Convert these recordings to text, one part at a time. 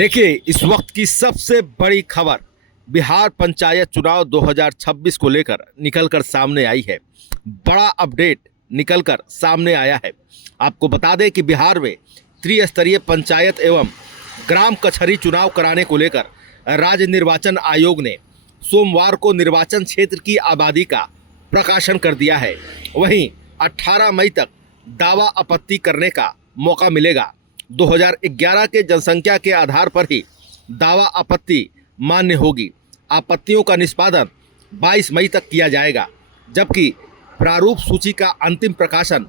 देखिए, इस वक्त की सबसे बड़ी खबर बिहार पंचायत चुनाव 2026 को लेकर निकलकर सामने आई है। बड़ा अपडेट निकलकर सामने आया है। आपको बता दें कि बिहार में त्रिस्तरीय पंचायत एवं ग्राम कचहरी चुनाव कराने को लेकर राज्य निर्वाचन आयोग ने सोमवार को निर्वाचन क्षेत्र की आबादी का प्रकाशन कर दिया है। वहीं 18 मई तक दावा आपत्ति करने का मौका मिलेगा। 2011 के जनसंख्या के आधार पर ही दावा आपत्ति मान्य होगी। आपत्तियों का निष्पादन 22 मई तक किया जाएगा, जबकि प्रारूप सूची का अंतिम प्रकाशन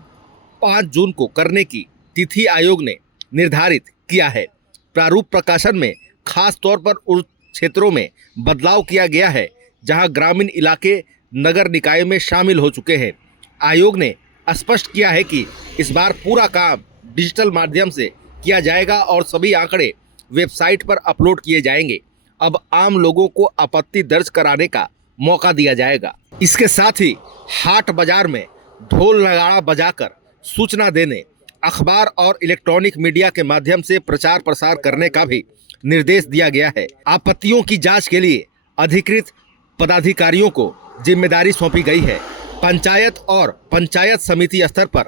5 जून को करने की तिथि आयोग ने निर्धारित किया है। प्रारूप प्रकाशन में खास तौर पर उन क्षेत्रों में बदलाव किया गया है जहां ग्रामीण इलाके नगर निकाय में शामिल हो चुके हैं। आयोग ने स्पष्ट किया है कि इस बार पूरा काम डिजिटल माध्यम से किया जाएगा और सभी आंकड़े वेबसाइट पर अपलोड किए जाएंगे। अब आम लोगों को आपत्ति दर्ज कराने का मौका दिया जाएगा। इसके साथ ही हाट बाजार में ढोल नगाड़ा बजाकर सूचना देने, अखबार और इलेक्ट्रॉनिक मीडिया के माध्यम से प्रचार प्रसार करने का भी निर्देश दिया गया है। आपत्तियों की जांच के लिए अधिकृत पदाधिकारियों को जिम्मेदारी सौंपी गई है। पंचायत और पंचायत समिति स्तर पर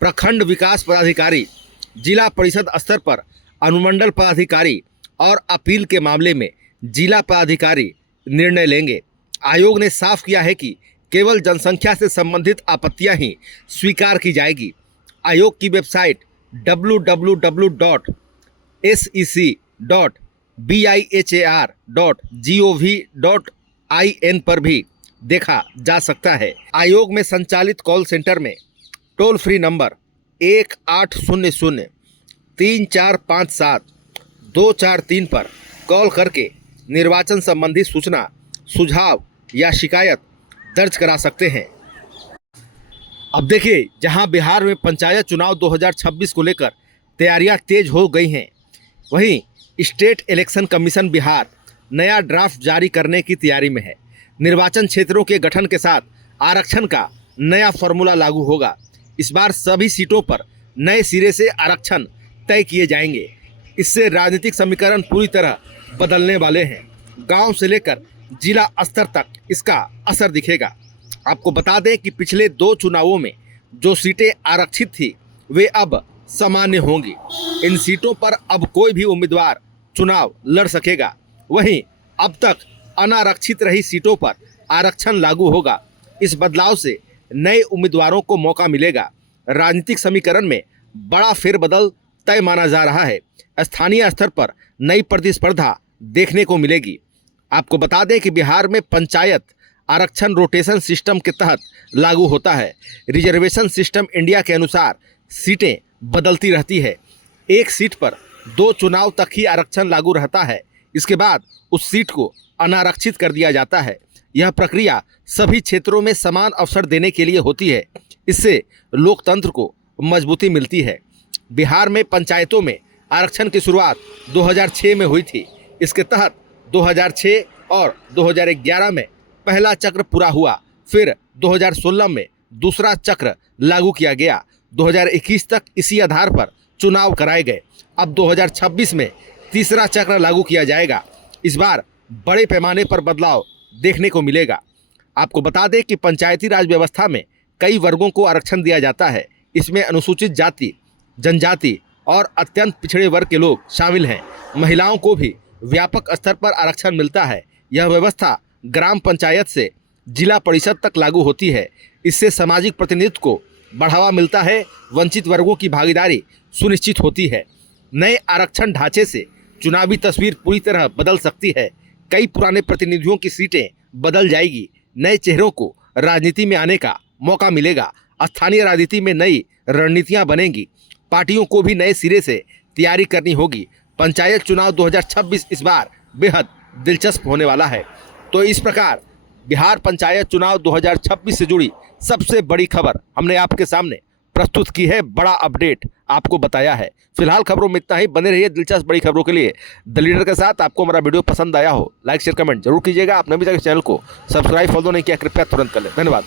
प्रखंड विकास पदाधिकारी, जिला परिषद स्तर पर अनुमंडल पदाधिकारी और अपील के मामले में जिला पदाधिकारी निर्णय लेंगे। आयोग ने साफ किया है कि केवल जनसंख्या से संबंधित आपत्तियां ही स्वीकार की जाएगी। आयोग की वेबसाइट www.sec.bihar.gov.in पर भी देखा जा सकता है। आयोग में संचालित कॉल सेंटर में टोल फ्री नंबर 1800-3457-243 पर कॉल करके निर्वाचन संबंधी सूचना, सुझाव या शिकायत दर्ज करा सकते हैं। अब देखिए, जहां बिहार में पंचायत चुनाव 2026 को लेकर तैयारियां तेज हो गई हैं, वहीं स्टेट इलेक्शन कमीशन बिहार नया ड्राफ्ट जारी करने की तैयारी में है। निर्वाचन क्षेत्रों के गठन के साथ आरक्षण का नया फॉर्मूला लागू होगा। इस बार सभी सीटों पर नए सिरे से आरक्षण तय किए जाएंगे। इससे राजनीतिक समीकरण पूरी तरह बदलने वाले हैं। गांव से लेकर जिला स्तर तक इसका असर दिखेगा। आपको बता दें कि पिछले 2 चुनावों में जो सीटें आरक्षित थी वे अब सामान्य होंगी। इन सीटों पर अब कोई भी उम्मीदवार चुनाव लड़ सकेगा। वहीं अब तक अनारक्षित रही सीटों पर आरक्षण लागू होगा। इस बदलाव से नए उम्मीदवारों को मौका मिलेगा। राजनीतिक समीकरण में बड़ा फेरबदल तय माना जा रहा है। स्थानीय स्तर पर नई प्रतिस्पर्धा देखने को मिलेगी। आपको बता दें कि बिहार में पंचायत आरक्षण रोटेशन सिस्टम के तहत लागू होता है। रिजर्वेशन सिस्टम इंडिया के अनुसार सीटें बदलती रहती है। एक सीट पर 2 चुनाव तक ही आरक्षण लागू रहता है। इसके बाद उस सीट को अनारक्षित कर दिया जाता है। यह प्रक्रिया सभी क्षेत्रों में समान अवसर देने के लिए होती है। इससे लोकतंत्र को मजबूती मिलती है। बिहार में पंचायतों में आरक्षण की शुरुआत 2006 में हुई थी। इसके तहत 2006 और 2011 में पहला चक्र पूरा हुआ। फिर 2016 में दूसरा चक्र लागू किया गया। 2021 तक इसी आधार पर चुनाव कराए गए। अब 2026 में तीसरा चक्र लागू किया जाएगा। इस बार बड़े पैमाने पर बदलाव देखने को मिलेगा। आपको बता दें कि पंचायती राज व्यवस्था में कई वर्गों को आरक्षण दिया जाता है। इसमें अनुसूचित जाति, जनजाति और अत्यंत पिछड़े वर्ग के लोग शामिल हैं। महिलाओं को भी व्यापक स्तर पर आरक्षण मिलता है। यह व्यवस्था ग्राम पंचायत से जिला परिषद तक लागू होती है। इससे सामाजिक प्रतिनिधित्व को बढ़ावा मिलता है। वंचित वर्गों की भागीदारी सुनिश्चित होती है। नए आरक्षण ढांचे से चुनावी तस्वीर पूरी तरह बदल सकती है। कई पुराने प्रतिनिधियों की सीटें बदल जाएगी। नए चेहरों को राजनीति में आने का मौका मिलेगा। स्थानीय राजनीति में नई रणनीतियां बनेंगी। पार्टियों को भी नए सिरे से तैयारी करनी होगी। पंचायत चुनाव 2026 इस बार बेहद दिलचस्प होने वाला है। तो इस प्रकार बिहार पंचायत चुनाव 2026 से जुड़ी सबसे बड़ी खबर हमने आपके सामने प्रस्तुत की है। बड़ा अपडेट आपको बताया है। फिलहाल खबरों में इतना ही। बने रहिए दिलचस्प बड़ी खबरों के लिए द लीडर के साथ। आपको हमारा वीडियो पसंद आया हो, लाइक शेयर कमेंट जरूर कीजिएगा। आपने अभी तक चैनल को सब्सक्राइब फॉलो नहीं किया, कृपया तुरंत कर लें। धन्यवाद।